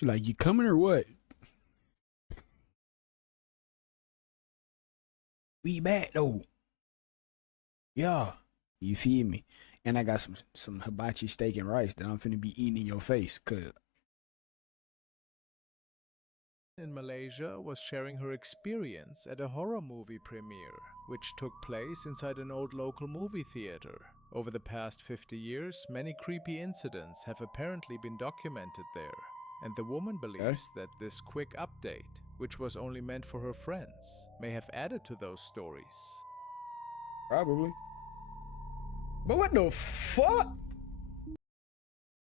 She like, you coming or what? We back though. Yeah. You feel me? And I got some hibachi steak and rice that I'm finna be eating in your face. Cause In Malaysia was sharing her experience at a horror movie premiere, which took place inside an old local movie theater. Over the past 50 years, many creepy incidents have apparently been documented there, and the woman okay, believes that this quick update, which was only meant for her friends, may have added to those stories. probably. But what the fuck?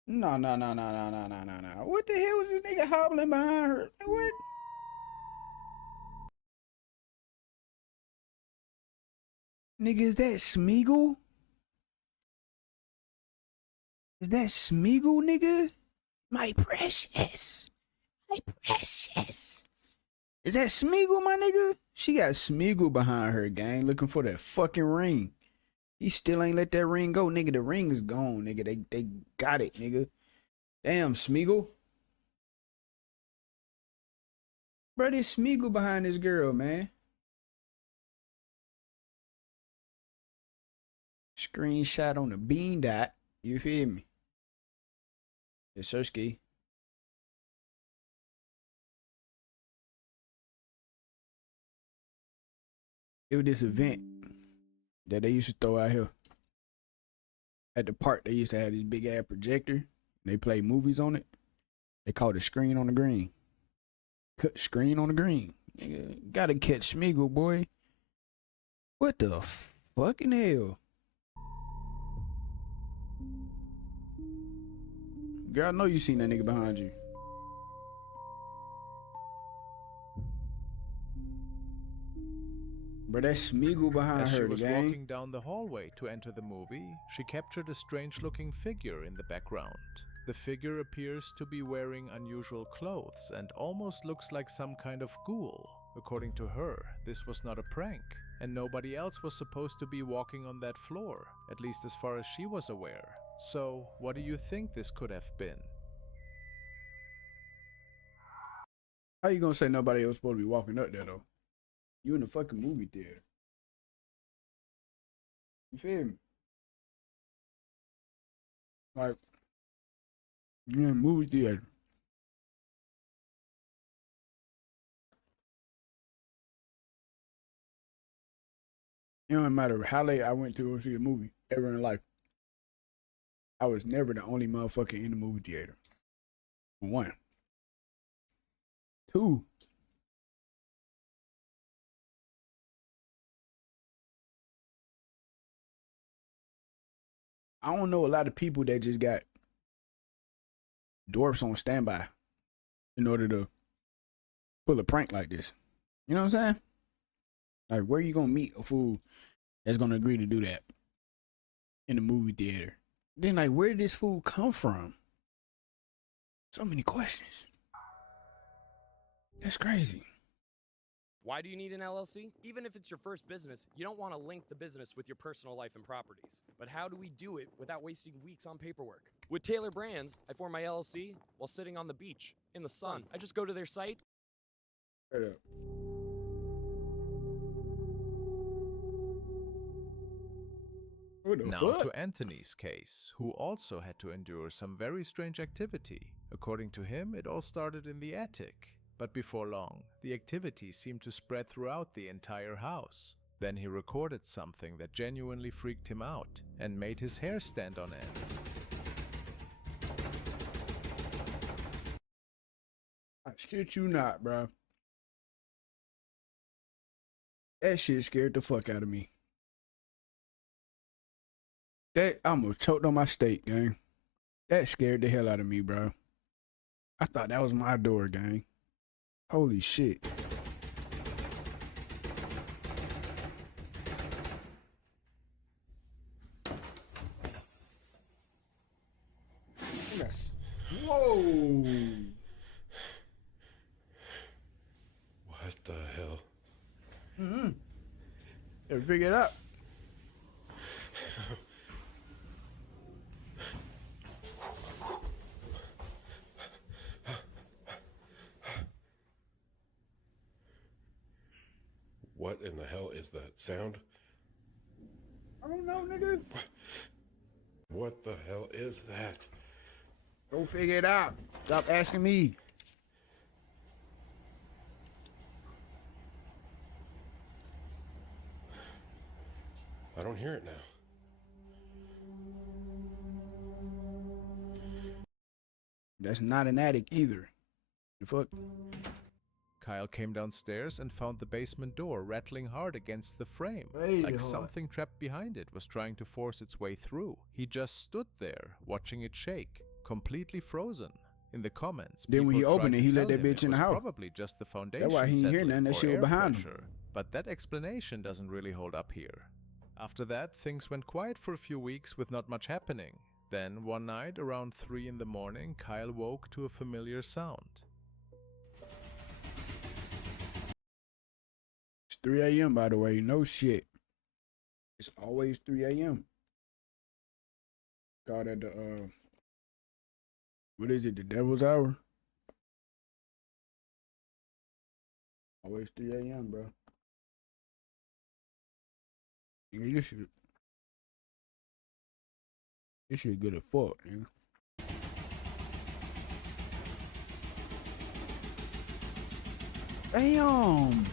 No, no, no, no, no, no, no, no, no. What the hell was this nigga hobbling behind her? What? Nigga, is that Smeagol? Is that Smeagol, nigga? My precious. My precious. Is that Smeagol, my nigga? She got Smeagol behind her, gang, looking for that fucking ring. He still ain't let that ring go, nigga. The ring is gone, nigga. They got it, nigga. Damn, Smeagol. Bro, there's Smeagol behind this girl, man. Screenshot on the bean dot. You feel me? The search key. It was this event that they used to throw out here at the park. They used to have this big ass projector. And they play movies on it. They called it Screen on the Green. Screen on the Green. Nigga, gotta catch Smeagol, boy. What the fucking hell? Girl, I know you seen that nigga behind you. Bro, that's Smeagol behind As she her, the was gang. walking down the hallway to enter the movie, she captured a strange-looking figure in the background. The figure appears to be wearing unusual clothes and almost looks like some kind of ghoul. According to her, this was not a prank, and nobody else was supposed to be walking on that floor, at least as far as she was aware. So, what do you think this could have been? How you gonna say nobody else supposed to be walking up there, though? You in the fucking movie theater. You feel me? Like, you in a movie theater. It don't matter how late I went to go see a movie ever in life. I was never the only motherfucker in the movie theater. One. Two. I don't know a lot of people that just got dwarfs on standby in order to pull a prank like this. You know what I'm saying? Like, where you gonna meet a fool that's gonna agree to do that in the movie theater? Then, like, where did this fool come from? So many questions. That's crazy. Why do you need an LLC? Even if it's your first business, you don't want to link the business with your personal life and properties. But how do we do it without wasting weeks on paperwork? With Taylor Brands, I formed my LLC while sitting on the beach in the sun. I just go to their site. Straight up. What the Now fuck? to Anthony's case, who also had to endure some very strange activity. According to him, it all started in the attic. But before long, the activity seemed to spread throughout the entire house. Then he recorded something that genuinely freaked him out and made his hair stand on end. I shit you not, bro. That shit scared the fuck out of me. That I almost choked on my steak, gang. That scared the hell out of me, bro. I thought that was my door, gang. Holy shit. Yes. Whoa. What the hell? Mm-hmm. Gotta figure it out. What in the hell is that sound? I don't know, nigga. What the hell is that? Go figure it out. Stop asking me. I don't hear it now. That's not an attic either. The fuck? Kyle came downstairs and found the basement door rattling hard against the frame, Crazy like hard. something trapped behind it was trying to force its way through. He just stood there, watching it shake, completely frozen. In the comments, Then when he people opened tried it, he to let tell that him bitch in the was house. probably just the foundation That's why he ain't hear settling nothing. That or shit was air behind him. pressure. But that explanation doesn't really hold up here. After that, things went quiet for a few weeks with not much happening. Then, one night, around 3 in the morning, Kyle woke to a familiar sound. It's 3 a.m. by the way. No shit. It's always 3 a.m. Call that the what is it? The devil's hour? Always 3 a.m., bro. Nigga, this shit good as fuck, nigga. Damn.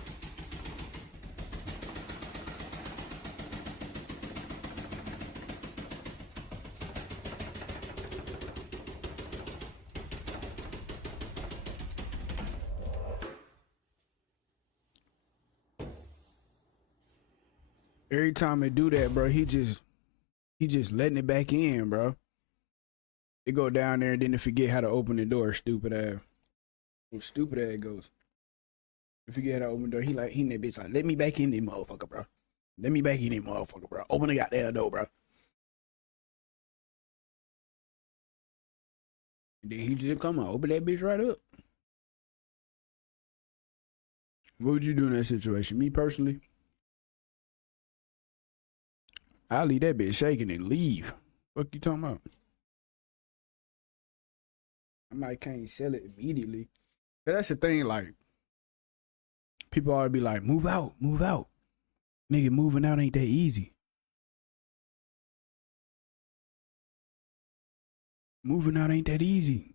Every time they do that, bro, he just letting it back in, bro. They go down there and then they forget how to open the door. Stupid ass. Stupid ass goes. They forget how to open the door. He in that bitch like, let me back in there, motherfucker, bro. Let me back in there, motherfucker, bro. Open the goddamn door, bro. And then he just come on, open that bitch right up. What would you do in that situation? Me personally, I'll leave that bitch shaking and leave. Fuck you talking about? I might can't sell it immediately. But that's the thing, like, people always be like, move out, move out. Nigga, moving out ain't that easy. Moving out ain't that easy.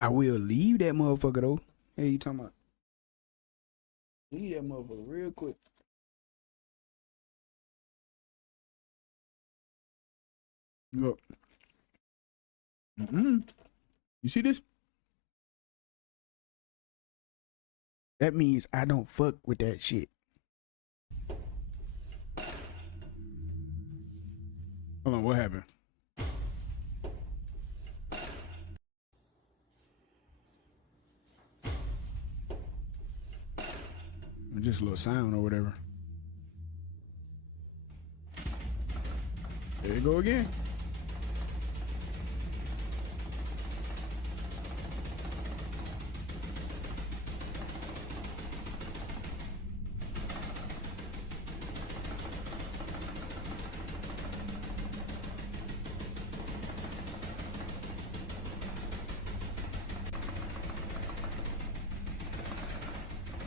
I will leave that motherfucker though. Hey, you talking about? Leave that motherfucker real quick. Look. You see this? That means I don't fuck with that shit. Hold on, what happened? Just a little sound or whatever. There you go again.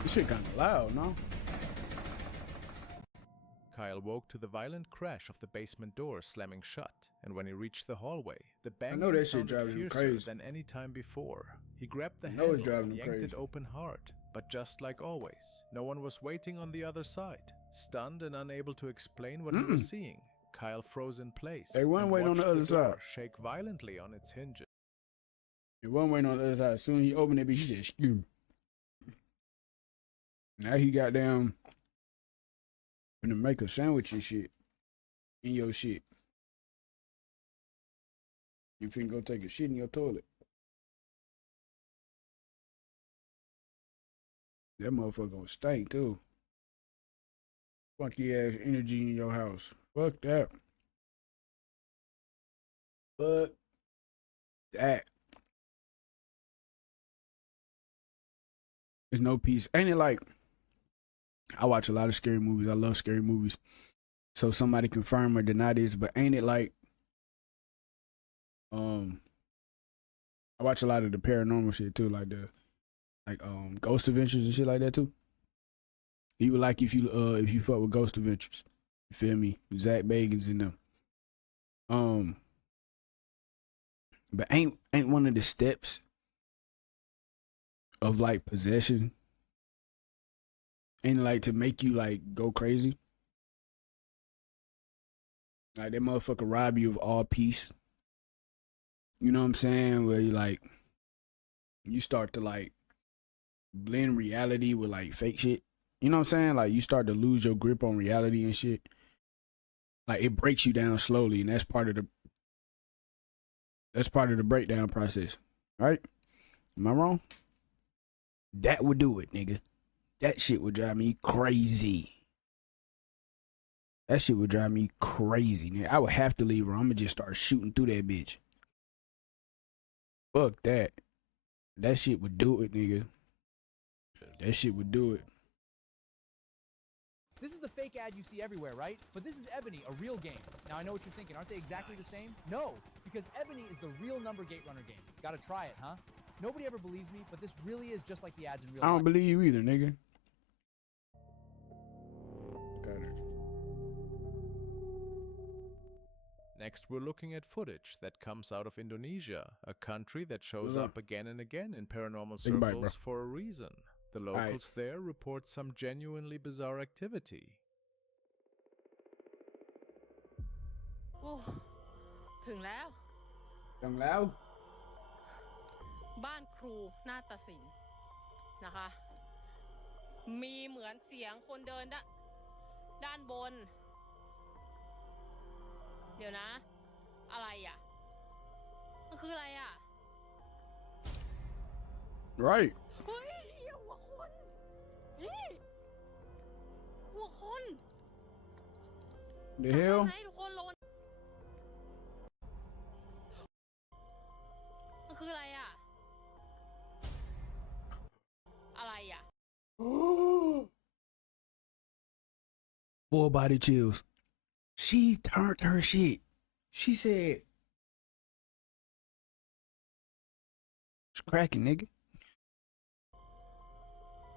This shit kinda loud, no? Kyle woke to the violent crash of the basement door slamming shut, and when he reached the hallway, the know banging that shit sounded driving him fiercer crazy. than any time before. He grabbed the I know it's handle driving and him yanked crazy. it open hard, but just like always, no one was waiting on the other side. Stunned and unable to explain what he was seeing, Kyle froze in place They wasn't and waiting on watched the other door side. shake violently on its hinges. It wasn't waiting on the other side. As soon as he opened it, he said, excuse me. Now he got down finna make a sandwich and shit. In your shit. You finna go take a shit in your toilet. That motherfucker gonna stink too. Funky ass energy in your house. Fuck that. Fuck that. There's no peace. Ain't it like, I watch a lot of scary movies. I love scary movies. So somebody confirm or deny this, but ain't it like, I watch a lot of the paranormal shit too, like Ghost Adventures and shit like that too. He would like if you fuck with Ghost Adventures. You feel me? Zach Bagans and them. But ain't one of the steps of like possession and like to make you like go crazy. Like that motherfucker rob you of all peace. You know what I'm saying? Where you like you start to like blend reality with like fake shit. You know what I'm saying? Like you start to lose your grip on reality and shit. Like it breaks you down slowly, and that's part of the breakdown process. Right? Am I wrong? That would do it, nigga. That shit would drive me crazy. That shit would drive me crazy, nigga. I would have to leave her. I'm gonna just start shooting through that bitch. Fuck that. That shit would do it, nigga. That shit would do it. This is the fake ad you see everywhere, right? But this is Ebony, a real game. Now I know what you're thinking, aren't they exactly the same? No, because Ebony is the real number gate runner game. Gotta try it, huh? Nobody ever believes me, but this really is just like the ads in real life. I don't believe you either, nigga. Got it. Next, we're looking at footage that comes out of Indonesia, a country that shows What's up? up again and again in paranormal Think about it, circles for a reason. The locals there report some genuinely bizarre activity. โอ้ถึงแล้ว Young Lao? บ้านครูนาฏศิลป์นะคะ มีเหมือนเสียงคนเดินด้านบน เดี๋ยวนะ อะไรอ่ะ มันคืออะไรอ่ะ Right. เฮ้ยหัวคนนี่หัวคน The hell? ให้ทุกคนลงมันคืออะไรอ่ะ อะไรอ่ะ Full body chills. She turned her shit. She said, "It's cracking, nigga."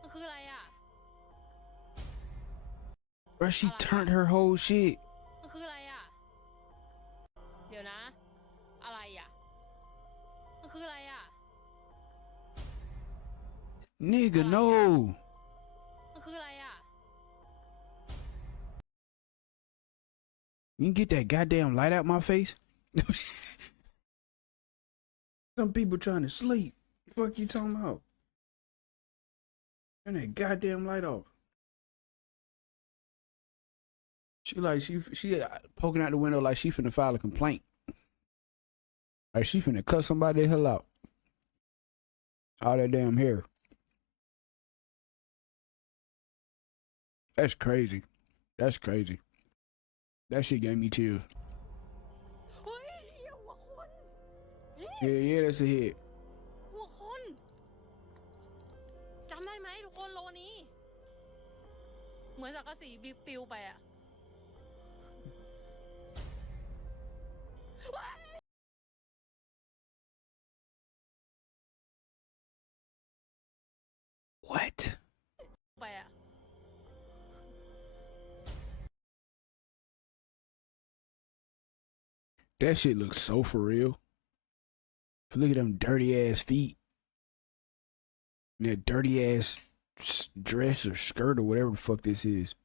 มันคืออะไรอ่ะ Bro, she turned her whole shit. มันคืออะไรอ่ะ เดี๋ยวนะ อะไรอ่ะ มันคืออะไรอ่ะ Nigga, no. มันคืออะไรอ่ะ You can get that goddamn light out my face. Some people trying to sleep. Fuck you talking about? Turn that goddamn light off. She poking out the window like she finna file a complaint. Like she finna cut somebody the hell out. All that damn hair. That's crazy. That's crazy. That shit gave me chills. เฮ้ยหัวคน นี่ Yeah, that's a hit. หัวคนจำได้ไหมทุกคนโลนี้ เหมือนสังกะสีปิวไปอ่ะ What? ไปอ่ะ That shit looks so for real. Look at them dirty ass feet. And that dirty ass dress or skirt or whatever the fuck this is.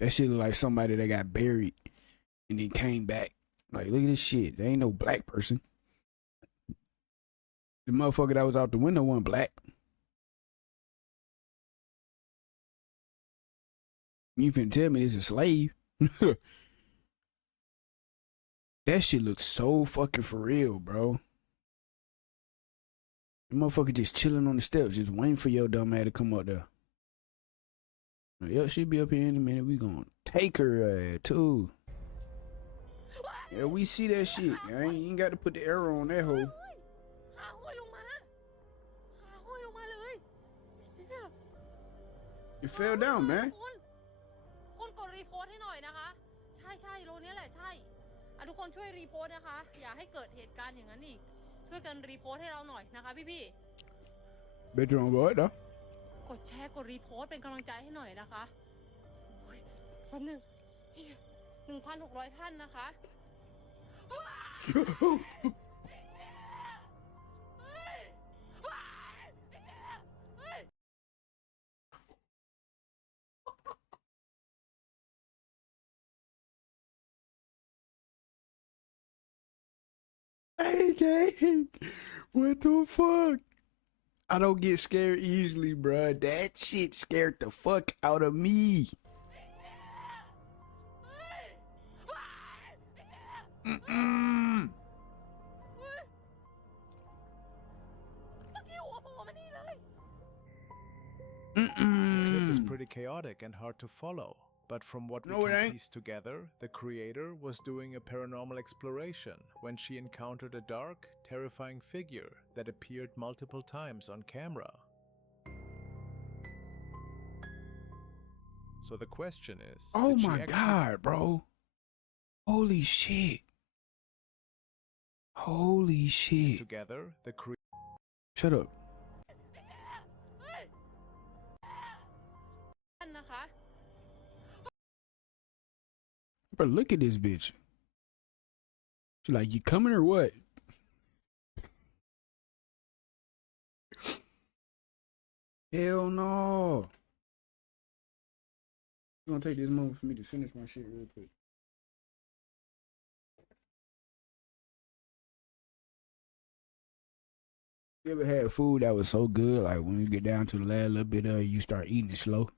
That shit look like somebody that got buried and then came back. Like, look at this shit. There ain't no black person. The motherfucker that was out the window wasn't black. You finna tell me this is a slave? That shit looks so fucking for real, bro. The motherfucker just chilling on the steps, just waiting for your dumb ass to come up there. Yep, she'll be up here in a minute. We gonna take her too. Yeah, we see that shit. I ain't got to put the arrow on that hole. ขาห้อยลงมา ขาห้อยลงมาเลยเนี่ย It fell down, man. คนกดรีโพสต์ให้หน่อยนะคะ ใช่โลนี้แหละใช่ทุกคนช่วยรีโพสต์นะคะ อย่าให้เกิดเหตุการณ์อย่างนั้นอีก ช่วยกันรีโพสต์ให้เราหน่อยนะคะพี่ Bet you don't go right though. ค กดแชร์กดรีโพสต์เป็นกำลังใจให้หน่อยนะคะโอ้ยแป๊บนึง1,600 ท่านนะคะ Hey, gang. What the fuck? I don't get scared easily, bruh. That shit scared the fuck out of me. Mm-mm. เมื่อกี้หัวโผล่มานี่เลย The clip is Mm-mm. pretty chaotic and hard to follow, but from what we No, it can ain't. piece together, the creator was doing a paranormal exploration when she encountered a dark, terrifying figure that appeared multiple times on camera. So the question is, Oh did she my actually god, bro. Holy shit. Holy piece shit. together the Shut up. ท่านนะคะ Bro, look at this bitch. She like, you coming or what? Hell no. You gonna take this moment for me to finish my shit real quick? You ever had food that was so good, like when you get down to the last little bit of it, you start eating it slow?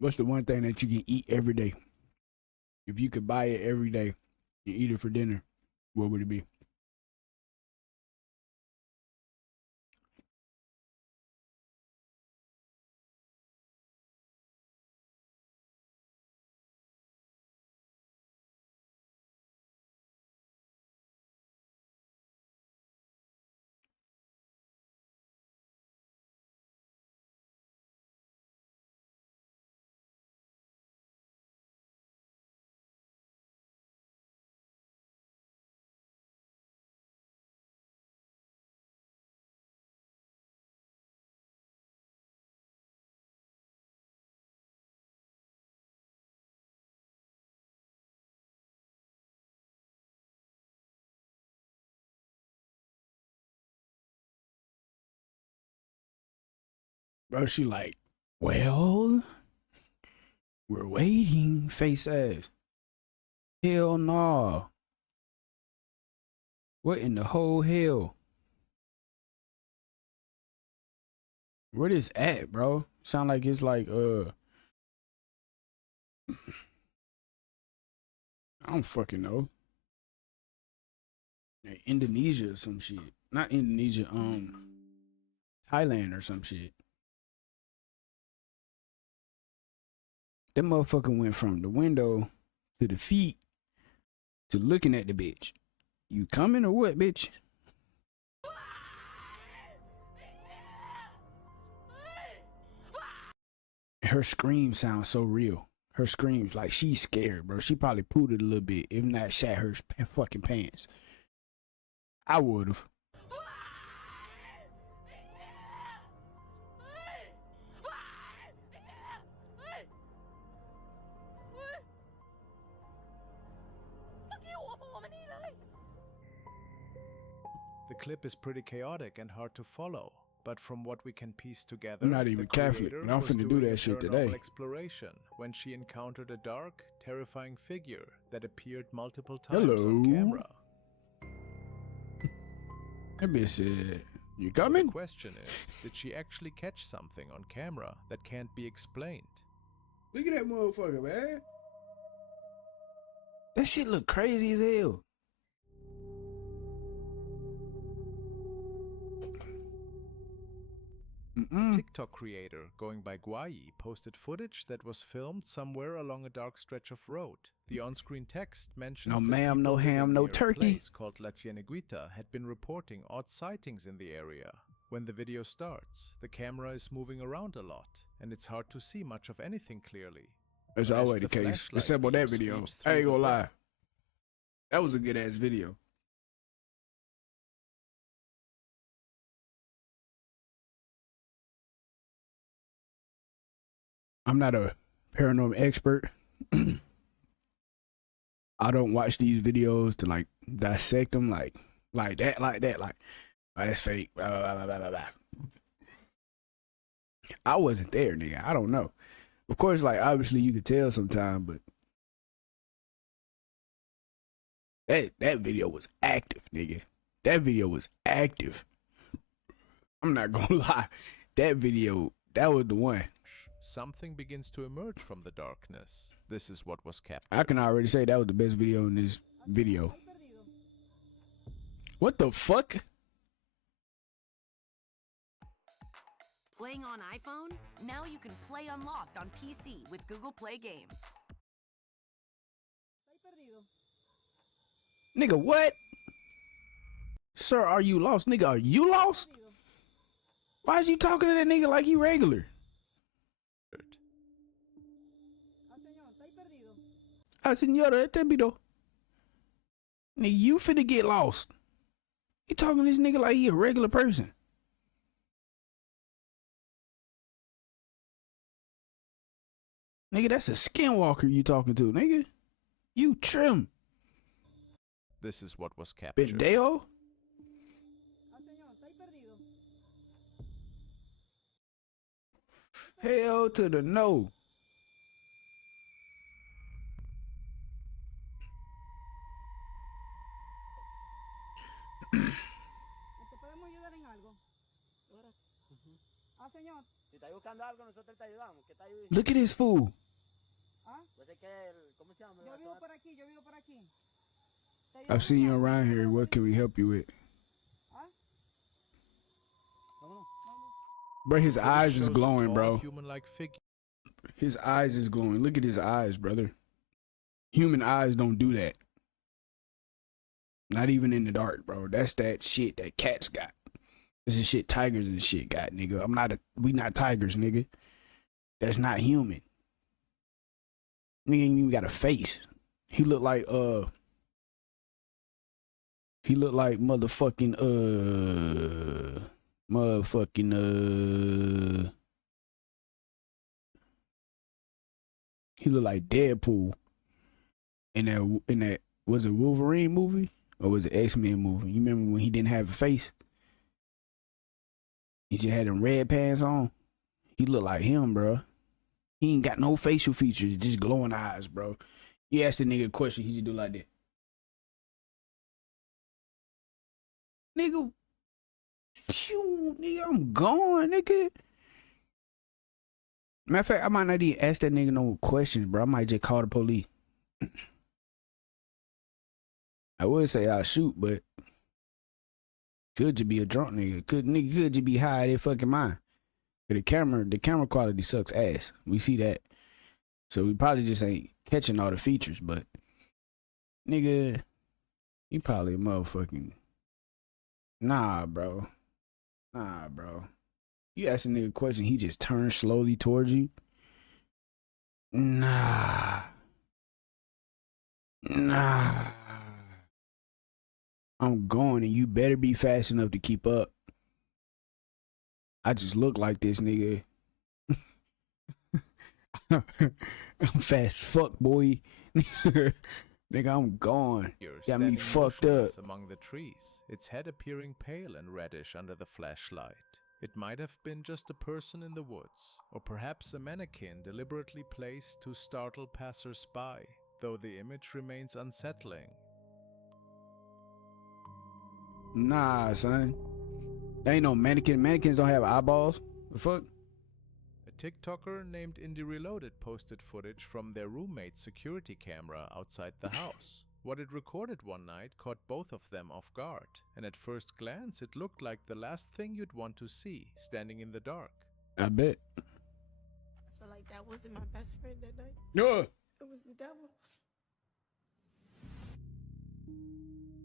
What's the one thing that you can eat every day? If you could buy it every day and eat it for dinner, what would it be? Bro, she like, well, we're waiting, face ass. Hell no. What in the whole hell? Where this at, bro? Sound like it's like, I don't fucking know. Like Indonesia or some shit. Not Indonesia, Thailand or some shit. That motherfucker went from the window to the feet to looking at the bitch. You coming or what, bitch? Her scream sounds so real. Her screams like she's scared, bro. She probably pooted a little bit, if not shat her fucking pants. I would've. The clip is pretty chaotic and hard to follow, but from what we can piece together, I'm not even the Catholic, creator and I'm was finna do doing that a shit paranormal today. exploration when she encountered a dark, terrifying figure that appeared multiple times on Hello. camera. That bitch said, you So the coming? question is, did she actually catch something on camera that can't be explained? Look at that motherfucker, man. That shit look crazy as hell. A TikTok creator going by Guai posted footage that was filmed somewhere along a dark stretch of road. The on-screen text mentions No that ma'am, no people ham, living no near a turkey. place called La Cieneguita had been reporting odd sightings in the area. When the video starts, the camera is moving around a lot, and it's hard to see much of anything clearly. That's But as always the case, flashlight except on that beam video. sweeps I ain't through gonna the lie. dark, That was a good ass video. I'm not a paranormal expert. I don't watch these videos to like dissect them like that, like oh, that's fake. Blah, blah, blah, blah, blah, blah. I wasn't there, nigga. I don't know. Of course, like obviously you could tell sometime, but that video was active, nigga. That video was active. I'm not gonna lie. That video, that was the one. something begins to emerge from the darkness. This is what was captured. I can already say that was the best video in this video. What the fuck? Playing on iPhone? Now you can play Unlocked on PC with Google Play Games. Nigga, what? Sir, are you lost? Nigga, are you lost? Why is you talking to that nigga like he regular? Ah, señora, este video. Nigga, you finna get lost. You talking to this nigga like he a regular person. Nigga, that's a skinwalker you talking to, nigga. You trim. This is what was captured. Bendeo? Hell to the no. ¿Podemos ayudar en algo? Ah, señor. Si está buscando algo, nosotros te ayudamos. ¿Qué está ayudando? Look at this fool. ¿Ah? Pues es que ¿cómo se llama? Yo vivo por aquí, yo vivo por aquí. ¿Te I've seen you ayudamos? around here. What can we help you with? ¿Ah? Vámonos. Bro, his Footage eyes is shows a glowing, tall, bro. human-like figure. His eyes is glowing. Look at his eyes, brother. Human eyes don't do that. Not even in the dark, bro. That's that shit that cats got. This is shit tigers and shit got, nigga. We not tigers, nigga. That's not human. Nigga ain't even got a face. He look like motherfucking he look like Deadpool in that was it Wolverine movie or was it X-Men movie? You remember when he didn't have a face? He just had them red pants on. He look like him, bro. He ain't got no facial features, just glowing eyes, bro. You ask the nigga a question, he just do like that. Nigga, phew, nigga, I'm gone, nigga. Matter of fact, I might not even ask that nigga no questions, bro. I might just call the police. I would say I'll shoot, but could just be a drunk nigga. Could just be high out of their fucking mind. The camera quality sucks ass. We see that. So we probably just ain't catching all the features, but nigga, you probably a motherfucking Nah, bro. You ask a nigga a question, he just turns slowly towards you. Nah. I'm going and you better be fast enough to keep up. I just look like this nigga. I'm fast as fuck, boy. Nigga, I'm gone. Got me standing fucked up. motionless among the trees, its head appearing pale and reddish under the flashlight. It might have been just a person in the woods, or perhaps a mannequin deliberately placed to startle passers-by, though the image remains unsettling. Nah, son. There ain't no mannequin. Mannequins don't have eyeballs. The fuck? A TikToker named Indie Reloaded posted footage from their roommate's security camera outside the house. What it recorded one night caught both of them off guard, and at first glance it looked like the last thing you'd want to see, standing in the dark. I bet. I feel like that wasn't my best friend that night. Yeah. It was the devil.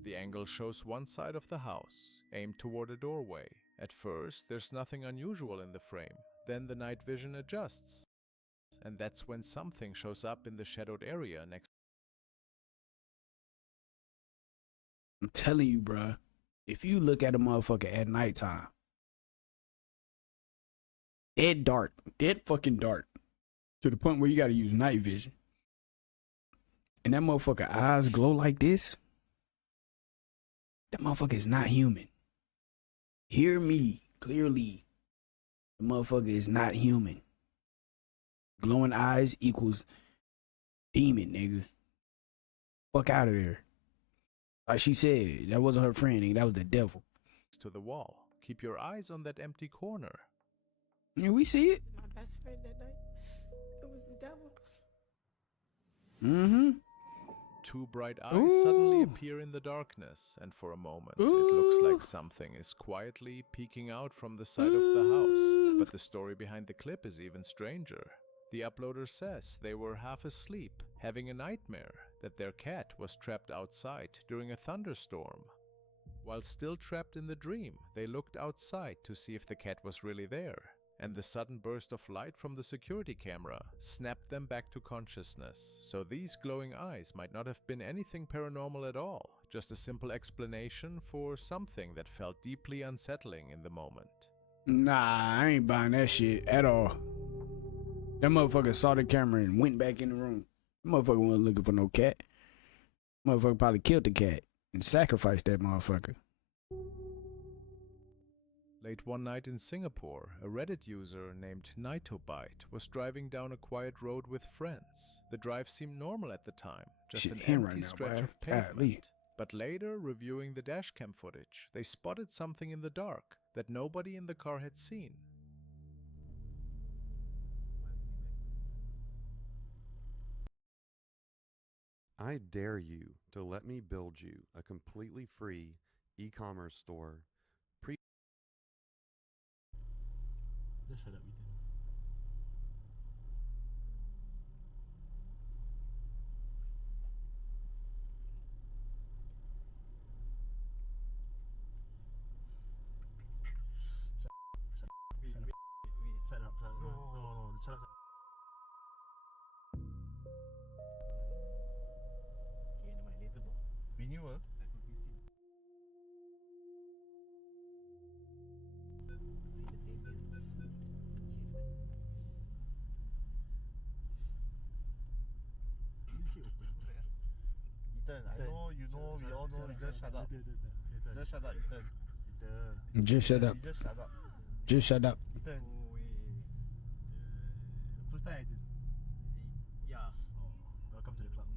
The angle shows one side of the house, aimed toward a doorway, At first, there's nothing unusual in the frame. Then the night vision adjusts. And that's when something shows up in the shadowed area next. I'm telling you, bruh. If you look at a motherfucker at nighttime, dead dark, dead fucking dark, to the point where you gotta use night vision, and that motherfucker eyes glow like this, that motherfucker is not human. Hear me clearly. The motherfucker is not human. Glowing eyes equals demon, nigga. Fuck out of there. Like she said, that wasn't her friend, nigga. That was the devil. To the wall. Keep your eyes on that empty corner. Yeah, we see it. My best friend that night. It was the devil. Mm-hmm. Two bright eyes suddenly Ooh. appear in the darkness, and for a moment it Ooh. looks like something is quietly peeking out from the side of the house. But the story behind the clip is even stranger. The uploader says they were half asleep, having a nightmare that their cat was trapped outside during a thunderstorm. While still trapped in the dream, they looked outside to see if the cat was really there, and the sudden burst of light from the security camera snapped them back to consciousness. So these glowing eyes might not have been anything paranormal at all, just a simple explanation for something that felt deeply unsettling in the moment. Nah, I ain't buying that shit at all. That motherfucker saw the camera and went back in the room. That motherfucker wasn't looking for no cat. Motherfucker probably killed the cat and sacrificed that motherfucker. Late one night in Singapore, a Reddit user named Nitobite was driving down a quiet road with friends. The drive seemed normal at the time, just Shit an hitting empty right now, stretch boy. of pavement. Golly. But later, reviewing the dashcam footage, they spotted something in the dark that nobody in the car had seen. I dare you to let me build you a completely free e-commerce store. Just shut up, Ethan. Shut up. No, shut up. Okay, never mind. Later, bro. Renewal? Ethan, I know, you know, we all know. Just shut up. Just shut up, Ethan. Just shut up. Just shut up. Just shut up. Ethan. First time I did. Yeah. Welcome to the club.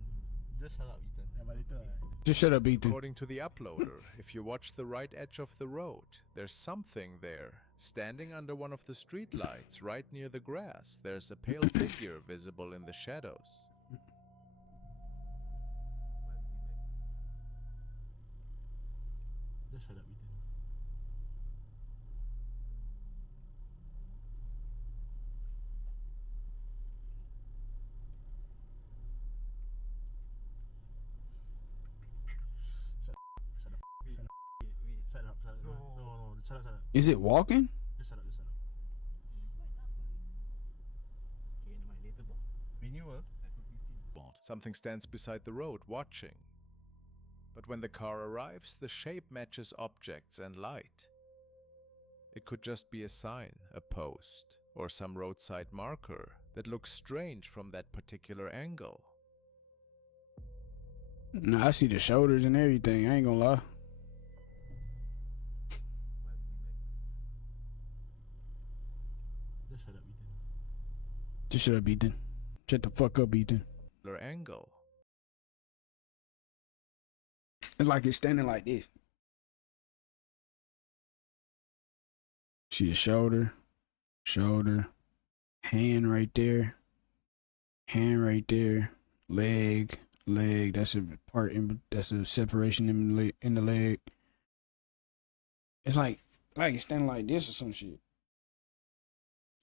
Just shut up, Ethan. Yeah, but later. Just shut up, Ethan. According to the uploader, if you watch the right edge of the road, there's something there. Standing under one of the street lights right near the grass, there's a pale figure visible in the shadows. Just shut up, Ethan. Shut up. No, shut up. Is it walking? Just shut up. Okay, never mind. Later, bro. Renewal? Something stands beside the road, watching. But when the car arrives, the shape matches objects and light. It could just be a sign, a post, or some roadside marker that looks strange from that particular angle. Nah, I see the shoulders and everything. I ain't gonna lie. Just shut up, Ethan. Just shut up, Ethan. Shut the fuck up, Ethan. Angle. It's like it's standing like this. See the shoulder, hand right there, leg. That's a part that's a separation in the leg. It's like it's standing like this or some shit.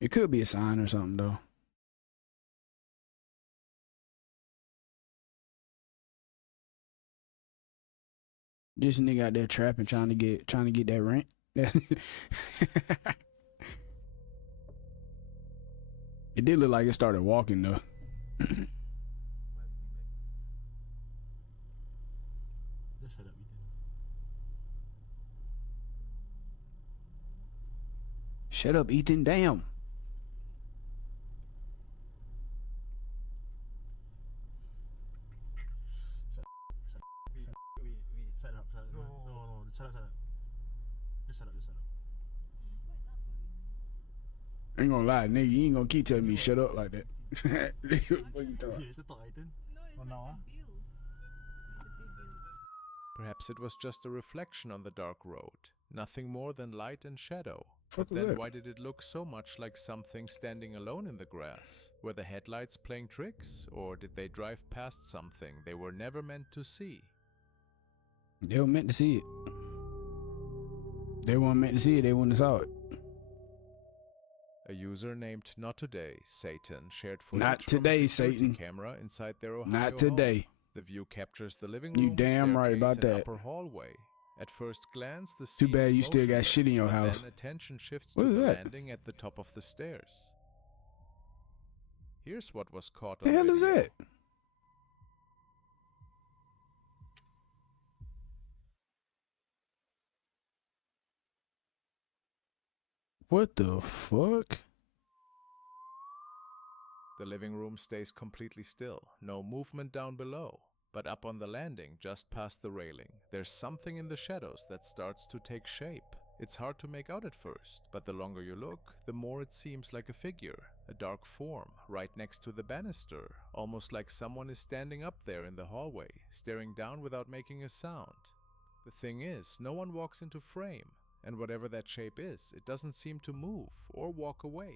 It could be a sign or something though. This nigga out there trapping, trying to get that rent. That's it did look like it started walking though. Just shut up, Ethan. Shut up, Ethan. Damn. Shut up, shut up. No, shut up, shut up. Just shut up, just shut up. I ain't gonna lie, nigga. You ain't gonna keep telling me shut up like that. What you talking? Serious, talk, Ethan. Oh, no, Perhaps it was just a reflection on the dark road, nothing more than light and shadow. Fuck But was then that? why did it look so much like something standing alone in the grass? Were the headlights playing tricks, or did they drive past something they were never meant to see? They were meant to see it. They weren't meant to see it. They wouldn't have saw it. A user named Not Today, Satan, shared footage Not from today, a security Satan. camera inside their Ohio Not home. today. The view captures the living You room, damn right staircase, about and that. upper hallway. At first glance, the Too scene bad is you still got motionless, shit in your but house. Then attention shifts What to is the that? landing at the top of the stairs. Here's what was caught The on hell is video. that? What the fuck? The living room stays completely still, no movement down below. But up on the landing, just past the railing, there's something in the shadows that starts to take shape. It's hard to make out at first, but the longer you look, the more it seems like a figure, a dark form, right next to the banister, almost like someone is standing up there in the hallway, staring down without making a sound. The thing is, no one walks into frame, and whatever that shape is, it doesn't seem to move or walk away.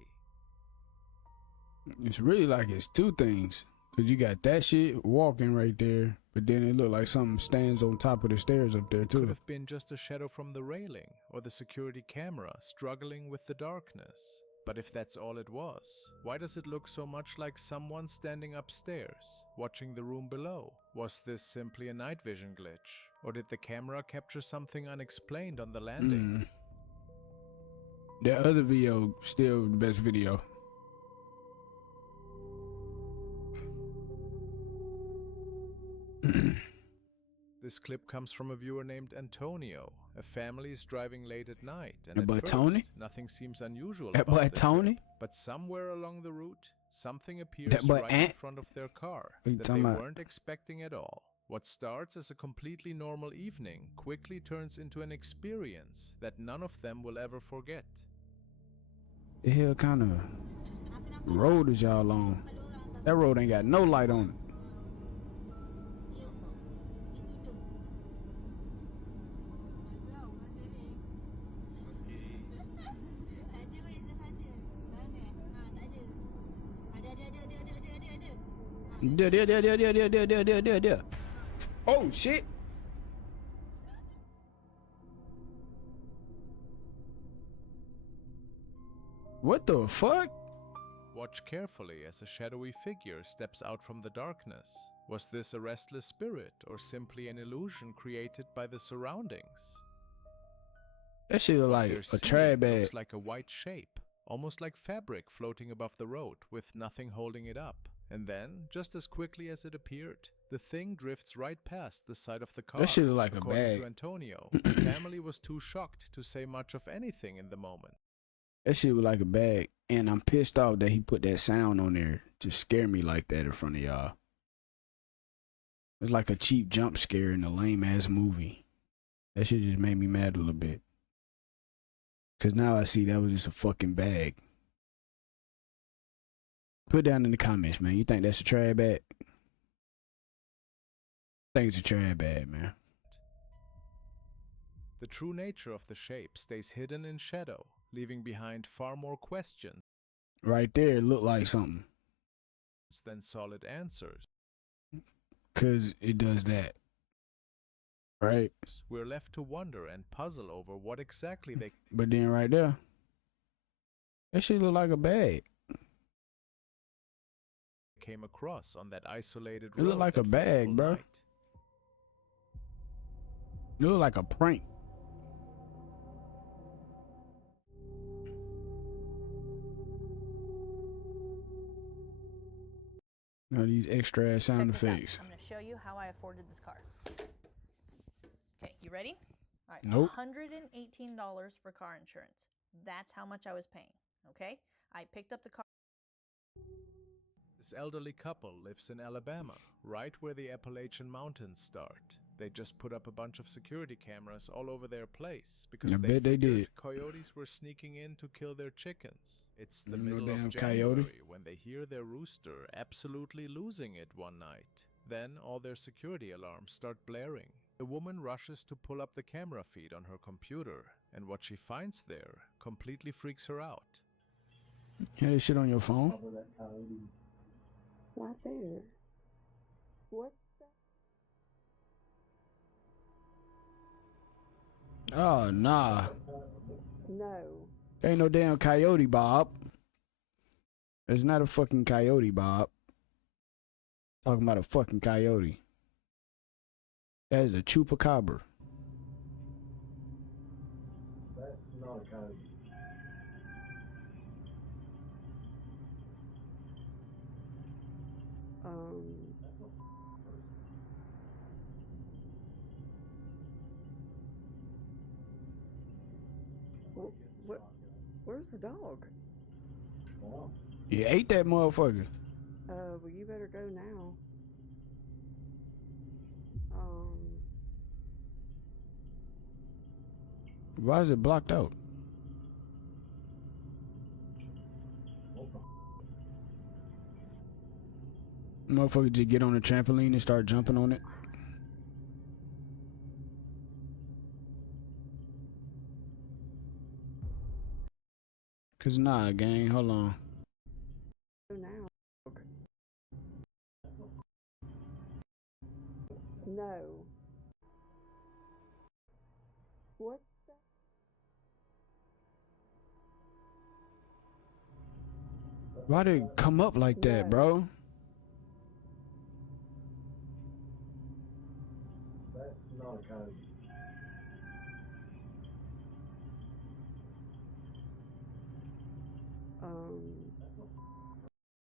It's really like it's two things. Cause you got that shit walking right there, but then it look like something stands on top of the stairs up there Could too. have been just a shadow from the railing or the security camera struggling with the darkness. But if that's all it was, why does it look so much like someone standing upstairs, watching the room below? Was this simply a night vision glitch? Or did the camera capture something unexplained on the landing? That other video still the best video. This clip comes from a viewer named Antonio. A family is driving late at night, and That at boy first, Tony? nothing seems unusual That about boy the Tony? shape. But somewhere along the route, something appears That boy right in Ant? front of their car What you that talking they about? weren't expecting at all. What starts as a completely normal evening quickly turns into an experience that none of them will ever forget. The hell kind of road is y'all on? That road ain't got no light on it. There. Oh shit. What the fuck? Watch carefully as a shadowy figure steps out from the darkness. Was this a restless spirit or simply an illusion created by the surroundings? That shit look like Their a ceiling trash bag. looks like a white shape, almost like fabric floating above the road with nothing holding it up. And then, just as quickly as it appeared, the thing drifts right past the side of the car. That shit look like a According bag. to Antonio, the family was too shocked to say much of anything in the moment. That shit was like a bag. And I'm pissed off that he put that sound on there to scare me like that in front of y'all. It's like a cheap jump scare in a lame ass movie. That shit just made me mad a little bit. Cause now I see that was just a fucking bag. Put down in the comments, man. You think that's a trash bag? I think it's a trash bag, man. The true nature of the shape stays hidden in shadow, leaving behind far more questions Right there, it looked like something. than solid answers. Cause it does that. Right? We're left to wonder and puzzle over what exactly they But then right there, that shit look like a bag. came across on that isolated It road. look like a that bag, fateful bro. night. It look like a prank. All these extra ass sound effects. I'm going to show you how I afforded this car. Okay, you ready? All right, Nope. $118 for car insurance. That's how much I was paying, okay? I picked up the car. This elderly couple lives in Alabama, right where the Appalachian Mountains start. They just put up a bunch of security cameras all over their place because I bet they did. coyotes were sneaking in to kill their chickens. It's the No middle damn of January coyote. when they hear their rooster absolutely losing it one night. Then all their security alarms start blaring. The woman rushes to pull up the camera feed on her computer, and what she finds there completely freaks her out. You had this shit on your phone? Right there. What? Oh, nah. No. There ain't no damn coyote, Bob. There's not a fucking coyote, Bob. Talking about a fucking coyote. That is a chupacabra. That's not a coyote. Where's the dog? You ate that motherfucker. Well, you better go now. Why is it blocked out? Motherfucker just get on a trampoline and start jumping on it. Cause nah, gang, hold on. Now. No. What? Why did it come up like that, bro? That's not a coyote.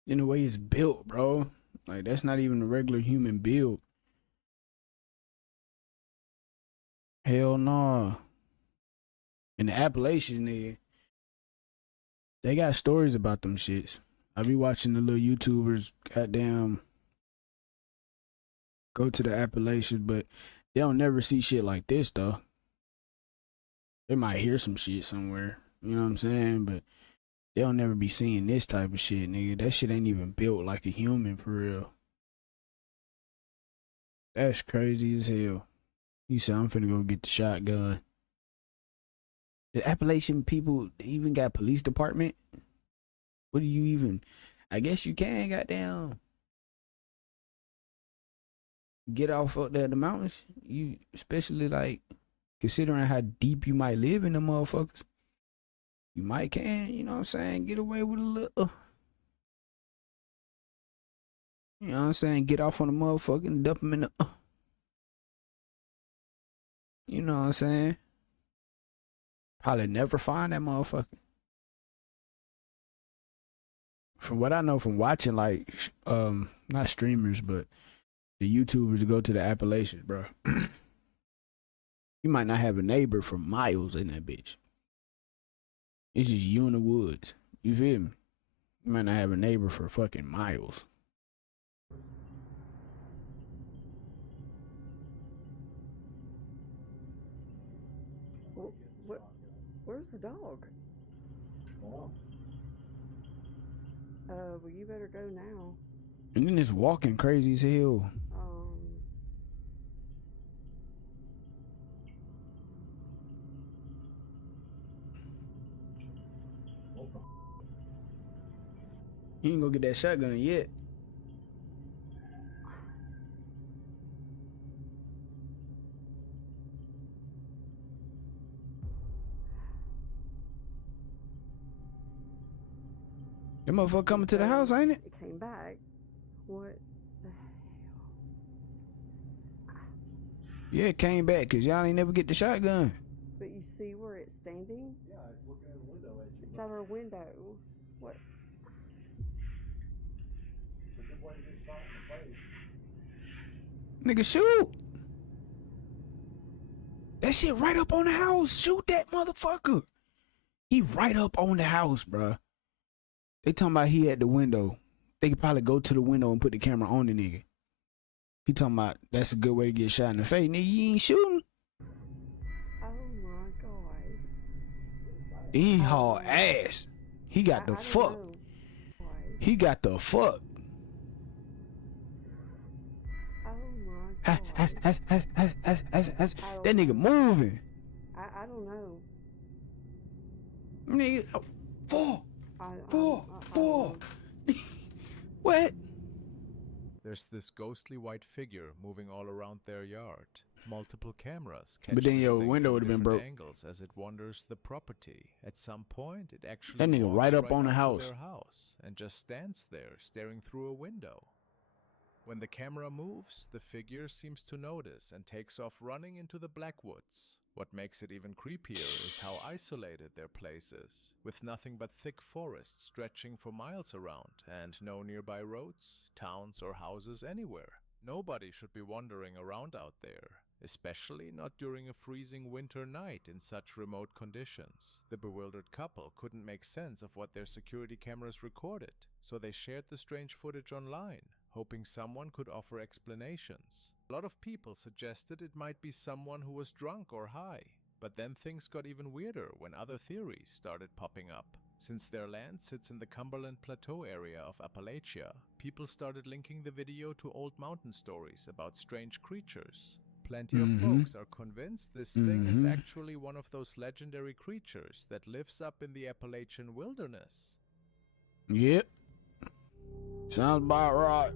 In the way it's built, bro. Like, that's not even a regular human build. Hell no. In the Appalachian, they got stories about them shits. I be watching the little YouTubers, goddamn, go to the Appalachians, but they don't never see shit like this, though. They might hear some shit somewhere, you know what I'm saying? But they'll never be seeing this type of shit, nigga. That shit ain't even built like a human, for real. That's crazy as hell. You said, I'm finna go get the shotgun. The Appalachian people even got police department? What do you even... I guess you can, goddamn, get off up there in the mountains. You, especially, like, considering how deep you might live in the motherfuckers. You might can, you know what I'm saying, get away with a little... You know what I'm saying? Get off on the motherfucker and dump them in the... You know what I'm saying? Probably never find that motherfucker. From what I know from watching, like, not streamers, but the YouTubers go to the Appalachians, bro. You might not have a neighbor for miles in that bitch. It's just you in the woods. You feel me? You might not have a neighbor for fucking miles. Where's the dog? Well, you better go now. And then it's walking crazy as hell. You ain't gonna get that shotgun yet. That motherfucker coming to the house, ain't it? It came back. What the hell? Yeah, it came back because y'all ain't never get the shotgun. But you see where it's standing? Yeah, it's looking in the window at you. It's out our window. What? Nigga, shoot. That shit right up on the house. Shoot that motherfucker. He right up on the house, bruh. They talking about he at the window. They could probably go to the window and put the camera on the nigga. He talking about that's a good way to get shot in the face. Nigga, you ain't shooting. Oh my god. He haul ass. He got the fuck. He got the fuck. Oh my god. That nigga moving. I don't know. Nigga, four. What? There's this ghostly white figure moving all around their yard. Multiple cameras catch But then this your thing window from would have been different broke. angles as it wanders the property. At some point, it actually That nigga walks right up on the to house. their house and just stands there staring through a window. When the camera moves, the figure seems to notice and takes off running into the Blackwoods. What makes it even creepier is how isolated their place is, with nothing but thick forest stretching for miles around and no nearby roads, towns or houses anywhere. Nobody should be wandering around out there, especially not during a freezing winter night in such remote conditions. The bewildered couple couldn't make sense of what their security cameras recorded, so they shared the strange footage online, hoping someone could offer explanations. A lot of people suggested it might be someone who was drunk or high, but then things got even weirder when other theories started popping up. Since their land sits in the Cumberland Plateau area of Appalachia, people started linking the video to old mountain stories about strange creatures. Plenty of folks are convinced this thing is actually one of those legendary creatures that lives up in the Appalachian wilderness. Yep. Sounds about right.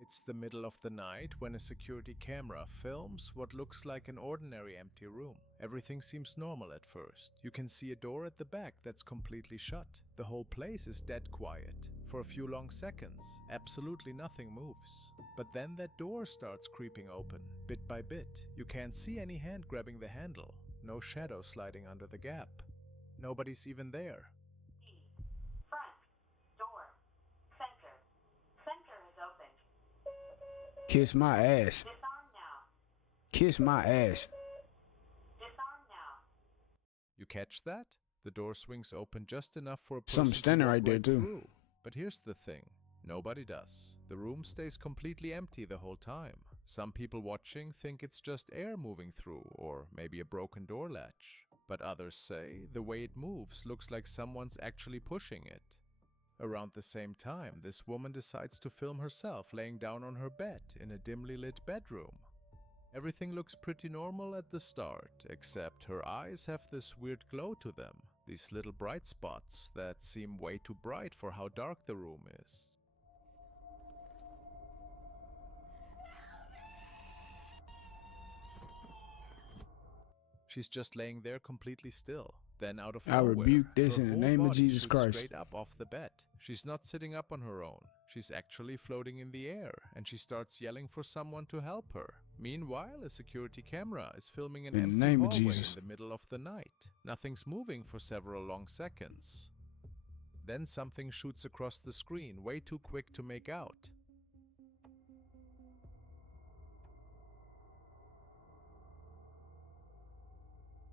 It's the middle of the night when a security camera films what looks like an ordinary empty room. Everything seems normal at first. You can see a door at the back that's completely shut. The whole place is dead quiet. For a few long seconds, absolutely nothing moves. But then that door starts creeping open, bit by bit. You can't see any hand grabbing the handle. No shadow sliding under the gap. Nobody's even there. Kiss my ass. Kiss my ass. You catch that? The door swings open just enough for a person Something standing to walk right there too. through. But here's the thing. Nobody does. The room stays completely empty the whole time. Some people watching think it's just air moving through, or maybe a broken door latch. But others say the way it moves looks like someone's actually pushing it. Around the same time, this woman decides to film herself laying down on her bed in a dimly lit bedroom. Everything looks pretty normal at the start, except her eyes have this weird glow to them, these little bright spots that seem way too bright for how dark the room is. She's just laying there completely still. Then out of I nowhere, rebuke this her in the whole name of body Jesus shoots Christ. straight up off the bed. She's not sitting up on her own. She's actually floating in the air, and she starts yelling for someone to help her. Meanwhile, a security camera is filming an In the empty name of hallway Jesus. in the middle of the night. Nothing's moving for several long seconds. Then something shoots across the screen, way too quick to make out.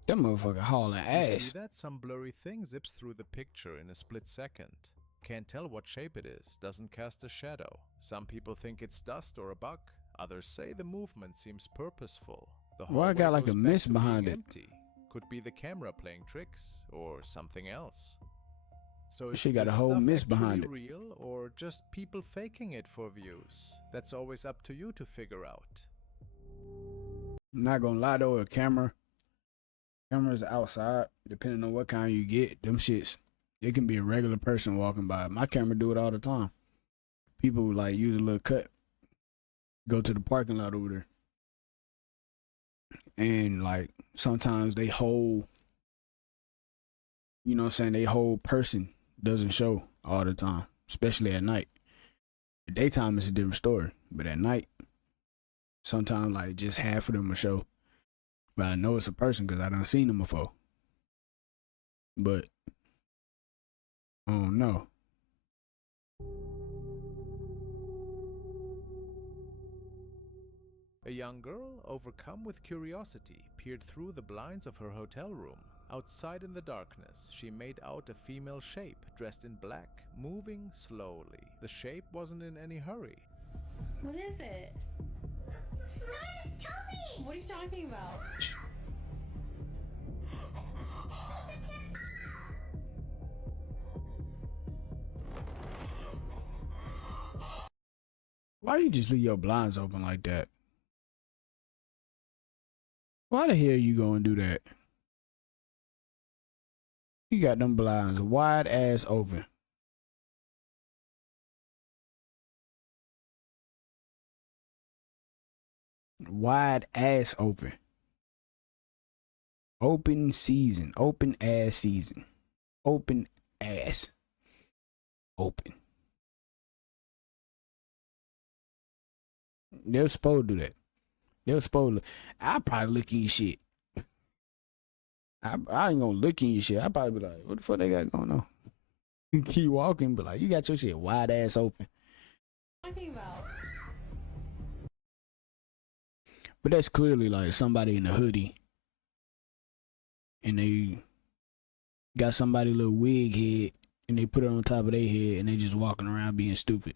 That motherfucker hauling You ass. see that? Some blurry thing zips through the picture in a split second. Can't tell what shape it is, doesn't cast a shadow. Some people think it's dust or a bug. Others say the movement seems purposeful. The Why I got hallway like a goes back mist to being behind it? empty. Could be the camera playing tricks or something else. So is She got a this whole stuff mist behind actually real or just people faking it for views? That's always up to you to figure out. I'm not gonna lie though, cameras outside, depending on what kind you get, them shits, it can be a regular person walking by. My camera do it all the time. People like use a little cut, go to the parking lot over there. And like sometimes they whole, you know what I'm saying, they whole person doesn't show all the time, especially at night. The daytime is a different story, but at night, sometimes like just half of them will show. But I know it's a person because I done seen them before. But Oh no. A young girl, overcome with curiosity, peered through the blinds of her hotel room. Outside in the darkness, she made out a female shape dressed in black, moving slowly. The shape wasn't in any hurry. What is it? Someone tell me! What are you talking about? Why you just leave your blinds open like that? Why the hell you gonna do that? You got them blinds wide ass open. Wide ass open. Open season. Open ass season. Open ass. Open. They're supposed to do that. They're supposed to. I'll probably look in your shit. I ain't gonna look in your shit. I'll probably be like, what the fuck they got going on? You keep walking, but like, you got your shit wide ass open. Talking about? But that's clearly like somebody in a hoodie. And they got somebody little wig head and they put it on top of their head and they just walking around being stupid.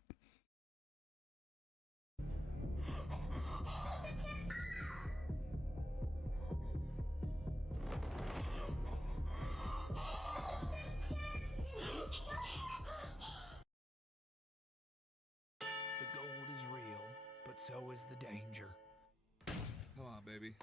The gold is real, but so is the danger. Come on, baby.